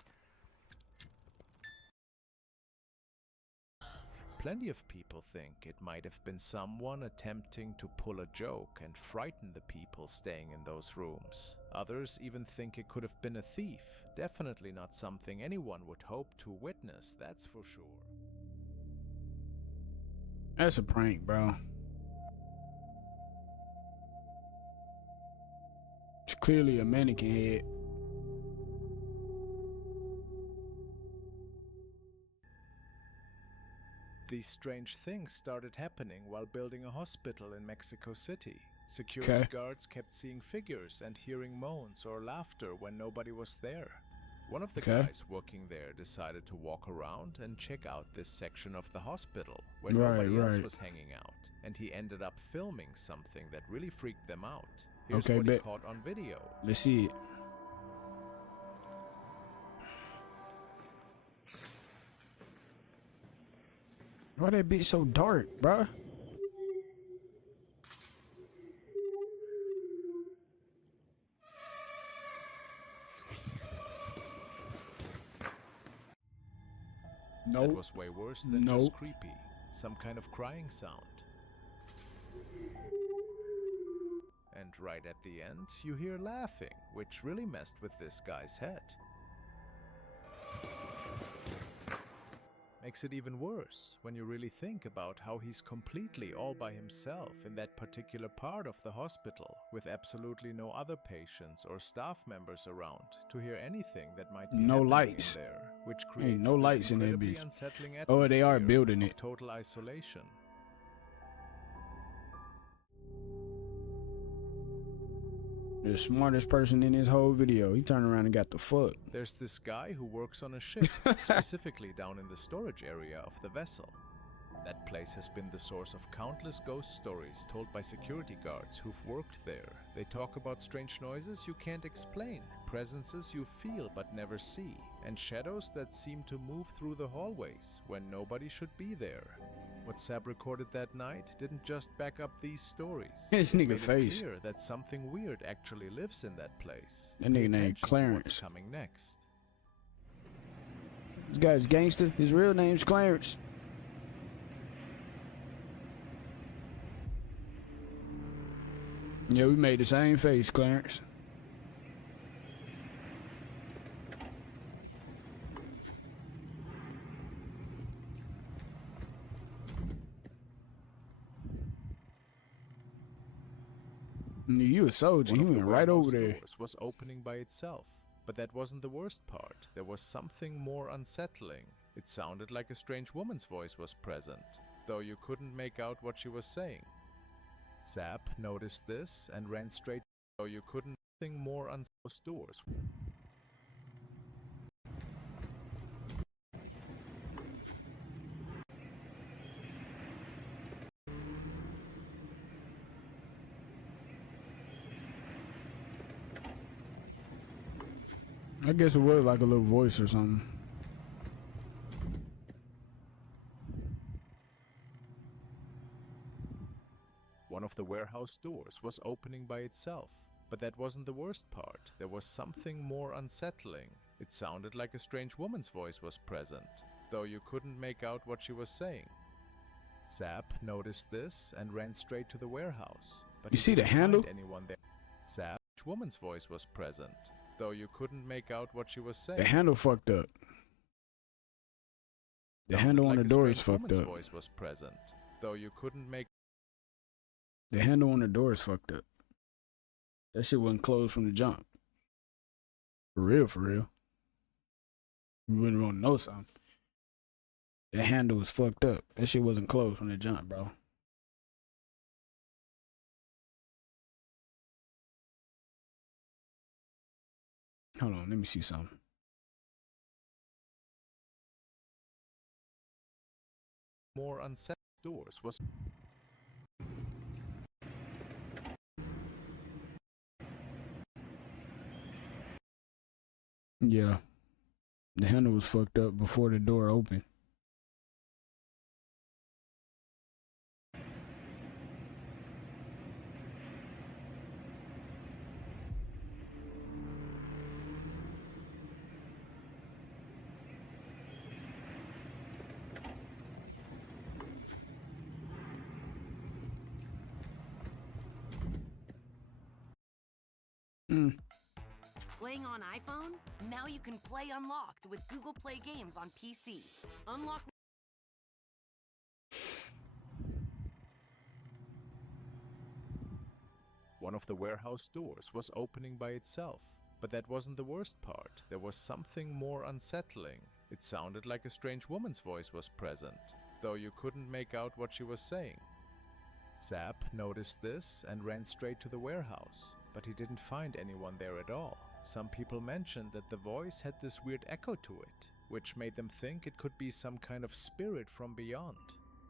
Plenty of people think it might have been someone attempting to pull a joke and frighten the people staying in those rooms. Others even think it could have been a thief. Definitely not something anyone would hope to witness, that's for sure. That's a prank, bro. It's clearly a mannequin head. These strange things started happening while building a hospital in Mexico City. Security guards kept seeing figures and hearing moans or laughter when nobody was there. One of the guys working there decided to walk around and check out this section of the hospital where nobody else was hanging out, and he ended up filming something that really freaked them out. Here's what he caught on video. Let's see it. Why that bitch so dark, bruh? That was way worse than just creepy. Some kind of crying sound. And right at the end, you hear laughing, which really messed with this guy's head. Makes it even worse when you really think about how he's completely all by himself in that particular part of the hospital, with absolutely no other patients or staff members around to hear anything that might be happening in there, which creates no this lights in that incredibly bitch. unsettling Oh, they are atmosphere building of it. total isolation. The smartest person in this whole video. He turned around and got the fuck. There's this guy who works on a ship, specifically down in the storage area of the vessel. That place has been the source of countless ghost stories told by security guards who've worked there. They talk about strange noises you can't explain, presences you feel but never see, and shadows that seem to move through the hallways when nobody should be there. What Sab recorded that night didn't just back up these stories. His It nigga made it face. clear that something weird actually lives in that place. That nigga Pay named attention to Clarence. what's coming next. This guy's gangster. His real name's Clarence. Yeah, we made the same face, Clarence. You a soldier. You went right over there. Was opening by itself, but that wasn't the worst part. There was something more unsettling. It sounded like a strange woman's voice was present. though you couldn't make out what she was saying. Zap noticed this and ran straight, though you couldn't think more on those doors. I guess it was like a little voice or something. One of the warehouse doors was opening by itself, but that wasn't the worst part. There was something more unsettling. It sounded like a strange woman's voice was present, though you couldn't make out what she was saying. Zap noticed this and ran straight to the warehouse, but You see the handle? anyone there. Zap's woman's voice was present, though you couldn't make out what she was saying. The handle fucked up. The handle on the door is fucked up. Voice was present, though you couldn't make. The handle on the door is fucked up. That shit wasn't closed from the jump. For real, for real. You really want to know something. That handle was fucked up. That shit wasn't closed from the jump, bro. Hold on, let me see something. More unset doors was. Yeah. The handle was fucked up before the door opened. Playing on iPhone? Now you can play Unlocked with Google Play Games on PC. Unlock. One of the warehouse doors was opening by itself, but that wasn't the worst part. There was something more unsettling. It sounded like a strange woman's voice was present, though you couldn't make out what she was saying. Zap noticed this and ran straight to the warehouse, but he didn't find anyone there at all. Some people mentioned that the voice had this weird echo to it, which made them think it could be some kind of spirit from beyond.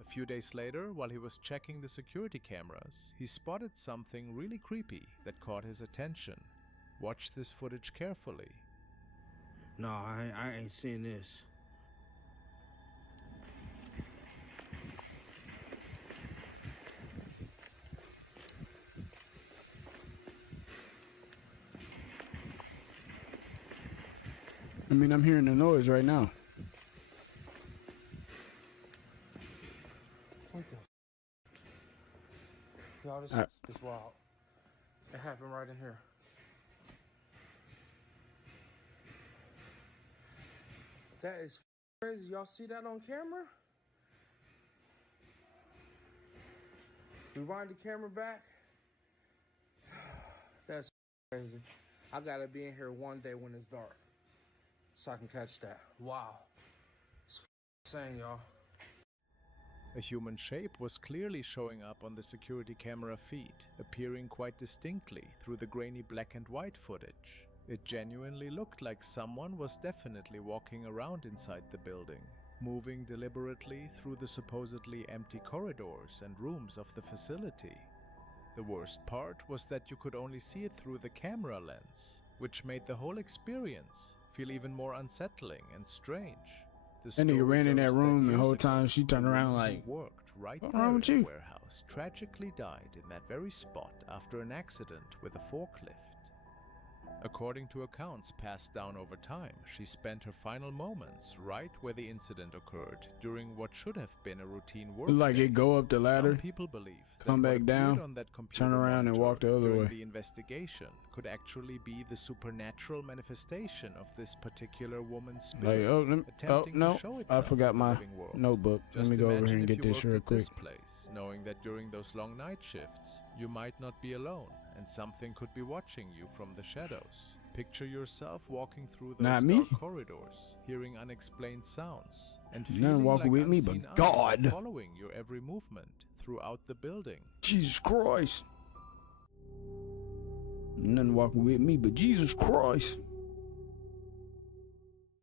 A few days later, while he was checking the security cameras, he spotted something really creepy that caught his attention. Watch this footage carefully. No, I ain't seen this. I mean, I'm hearing the noise right now. What the Y'all, this is wild. It happened right in here. That is crazy. Y'all see that on camera? Rewind the camera back. That's crazy. I gotta be in here one day when it's dark, so I can catch that. Wow. It's insane, y'all. A human shape was clearly showing up on the security camera feed, appearing quite distinctly through the grainy black and white footage. It genuinely looked like someone was definitely walking around inside the building, moving deliberately through the supposedly empty corridors and rooms of the facility. The worst part was that you could only see it through the camera lens, which made the whole experience feel even more unsettling and strange. That nigga ran in that room and the whole time she turned around like, worked right what's there wrong in with the you? warehouse tragically died in that very spot after an accident with a forklift. According to accounts passed down over time, she spent her final moments right where the incident occurred during what should have been a routine work like day. it go up the ladder, Some people believe come that what back appeared down, on that computer turn around and monitor walk the other during way. the investigation could actually be the supernatural manifestation of this particular woman's spirit, attempting no, to show I itself forgot in the my living world. notebook. Let Just me go over imagine here and if get you this worked real at quick. this place, knowing that during those long night shifts, you might not be alone, and something could be watching you from the shadows. Picture yourself walking through those Not me. dark corridors, hearing unexplained sounds, and None feeling walking like with me but unseen eyes God. are following your every movement throughout the building. Jesus Christ. Nothing walking with me but Jesus Christ.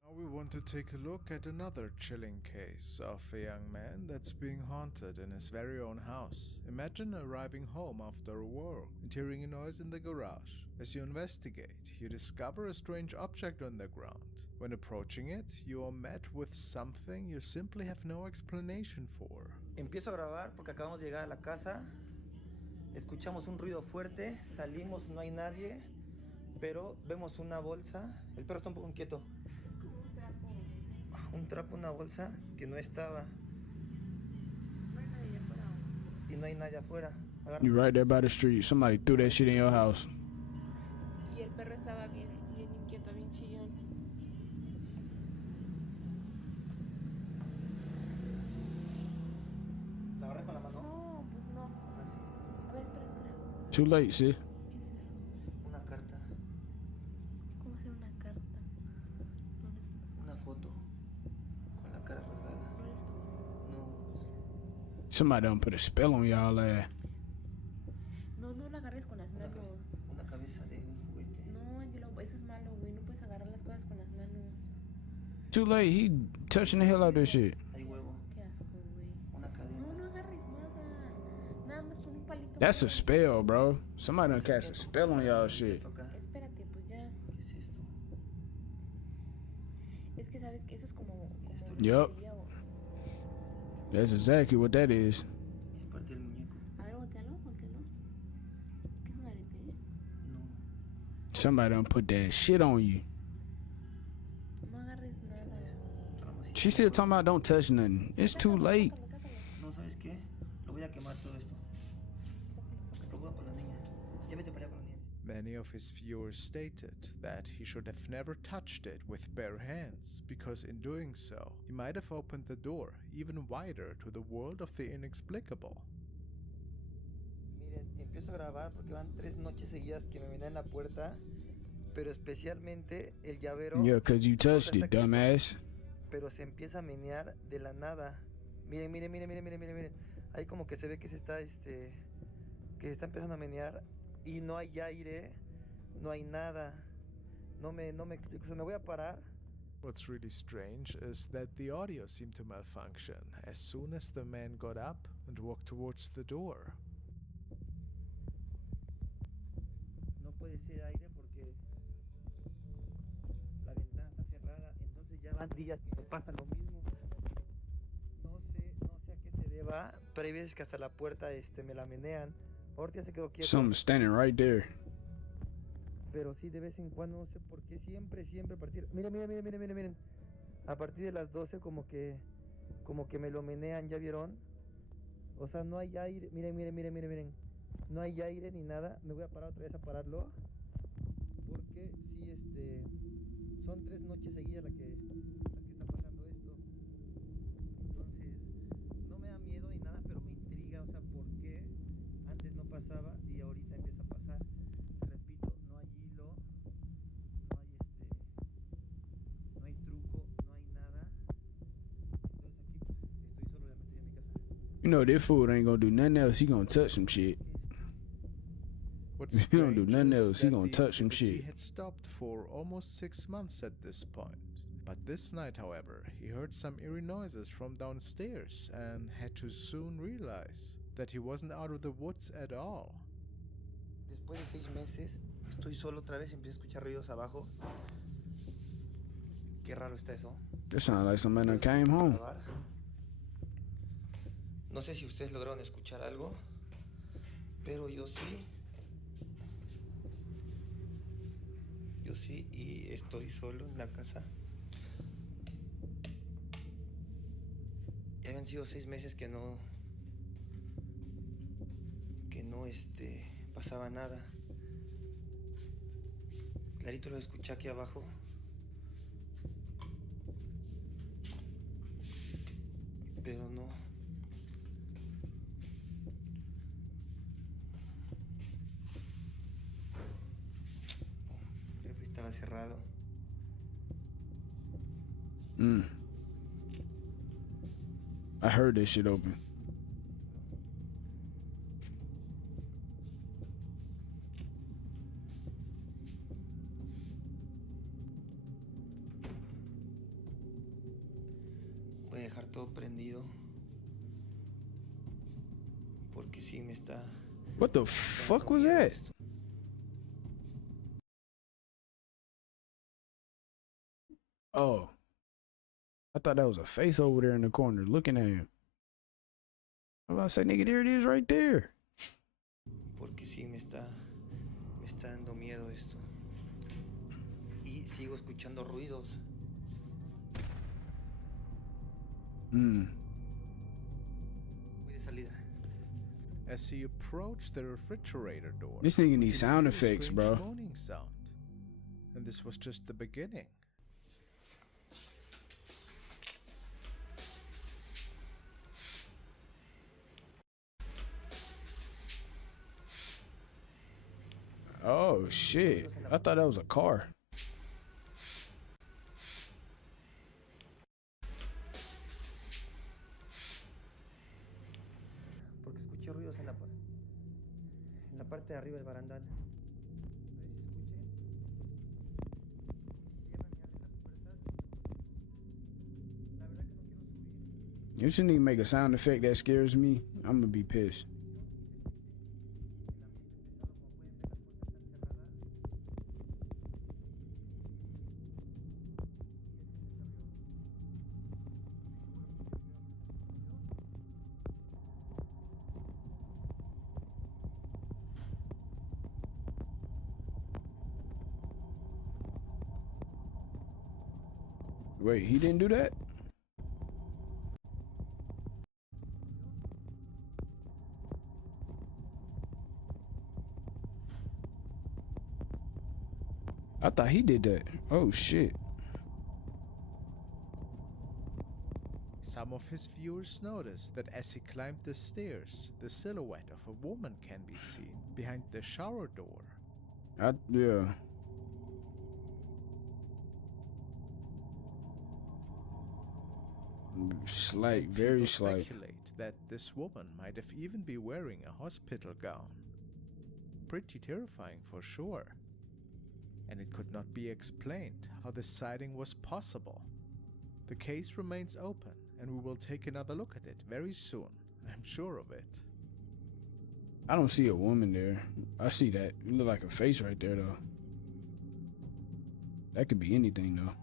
Now we want to take a look at another chilling case of a young man that's being haunted in his very own house. Imagine arriving home after a work and hearing a noise in the garage. As you investigate, you discover a strange object on the ground. When approaching it, you are met with something you simply have no explanation for. Empiezo a grabar porque acabamos de llegar a la casa. Escuchamos un ruido fuerte, salimos, no hay nadie, pero vemos una bolsa. El perro está un poco inquieto. Un trapo, una bolsa que no estaba. Y no hay nadie afuera. You right there by the street. Somebody threw that shit in your house. Y el perro estaba bien inquieto, bien chillón. ¿La agarré con la mano? No, pues no. A ver, espera. Too late, sis. ¿Qué es eso? Una carta. ¿Cómo hacer una carta? Una foto. Con la cara rasgada. No. Somebody done put a spell on y'all ass. No, no lo agarres con las manos. Una cabeza de un juguete. No, Angelo, eso es malo, güey. No puedes agarrar las cosas con las manos. Too late. He touching the hell out of this shit. Hay huevo. Qué asco, güey. Una cadena. No, no agarres nada. Nada más con un palito. That's a spell, bro. Somebody done cast a spell on y'all shit. Espérate, pues ya. ¿Qué es esto? Es que sabes que eso es como Yup. brujería o- That's exactly what that is. Es parte del muñeco. A ver, voltealo. ¿Qué es un arete? No. Somebody done put that shit on you. No agarres nada. She still talking about don't touch nothing. It's too late. No, ¿sabes qué? Lo voy a quemar todo esto. Lo voy a por la niña. Ya vete para allá con la niña. Many of his viewers stated that he should have never touched it with bare hands, because in doing so, he might have opened the door even wider to the world of the inexplicable. Miren, empiezo a grabar porque van 3 noches seguidas que me venían en la puerta, pero especialmente el llavero. Yeah, 'cause you touched it, dumbass. Pero se empieza a menear de la nada. Miren. Ahí como que se ve que se está que se está empezando a menear y no hay aire, no hay nada. No me explico, o sea, me voy a parar. What's really strange is that the audio seemed to malfunction as soon as the man got up and walked towards the door. No puede ser aire porque la ventana está cerrada, entonces ya van días que me pasa lo mismo. No sé a qué se deba, pero hay veces que hasta la puerta me la menean. Ahorita ya se quedó quieto. Something standing right there. Pero sí, de vez en cuando, no sé por qué, siempre a partir... Miren. A partir de las 12 como que me lo menean, ¿ya vieron? O sea, no hay aire, miren. No hay aire ni nada. Me voy a parar otra vez a pararlo. Porque sí, son 3 noches seguidas las que está pasando esto. Entonces, no me da miedo ni nada, pero me intriga, o sea, ¿por qué antes no pasaba y ahorita empieza a pasar? Repito, no hay hilo, no hay truco, no hay nada. Entonces aquí pues, estoy solo, obviamente estoy en mi casa. You know this fool ain't gonna do nothing else. He gonna touch some shit. What's He don't do strange nothing is else. He that gonna the touch some activity shit. had stopped for almost 6 months at this point. But this night, however, he heard some eerie noises from downstairs and had to soon realize that he wasn't out of the woods at all. Después de 6 meses, estoy solo otra vez, empiezo a escuchar ruidos abajo. Qué raro está eso. That sounds like somebody that came home. No sé si ustedes lograron escuchar algo, pero yo sí. Y estoy solo en la casa. Ya habían sido 6 meses que no pasaba nada. Clarito lo escuché aquí abajo. Pero no. Creo que estaba I heard this shit open. Voy a dejar todo prendido. Porque sí me está. What the fuck was that? Oh. I thought that was a face over there in the corner looking at him. I was about to say, nigga, there it is right there. Porque sí me está dando miedo esto. Y sigo escuchando ruidos. Voy de salida. As he approached the refrigerator door, This nigga he needs could sound hear a effects, strange bro. moaning sound. And this was just the beginning. Oh shit. I thought that was a car. Porque escuché ruidos en la parte de arriba del barandal. If you need to make a sound effect that scares me, I'm gonna be pissed. Wait, he didn't do that? I thought he did that. Oh shit. Some of his viewers noticed that as he climbed the stairs, the silhouette of a woman can be seen behind the shower door. Yeah. Slight, very People slight. speculate that this woman might have even been wearing a hospital gown. Pretty terrifying for sure. And it could not be explained how this sighting was possible. The case remains open, and we will take another look at it very soon. I'm sure of it. I don't see a woman there. I see that. It look like a face right there though. That could be anything though.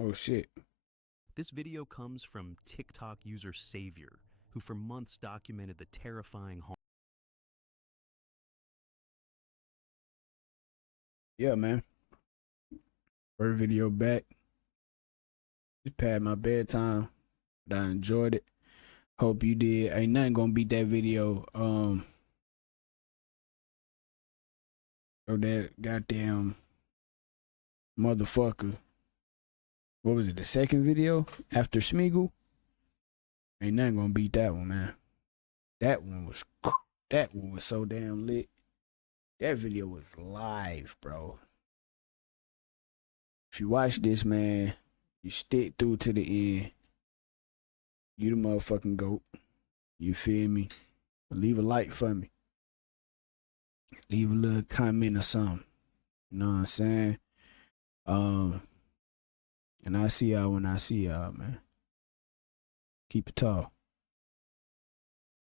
Oh shit. This video comes from TikTok user Savior, who for months documented the terrifying harm. Yeah, man. First video back. Just past my bedtime. But I enjoyed it. Hope you did. Ain't nothing gonna beat that video. Of that goddamn motherfucker. What was it? The second video after Smeagol? Ain't nothing gonna beat that one, man. That one was so damn lit. That video was live, bro. If you watch this, man, you stick through to the end. You the motherfucking GOAT. You feel me? Leave a like for me. Leave a little comment or something. You know what I'm saying? And I see y'all when I see y'all, man. Keep it tall.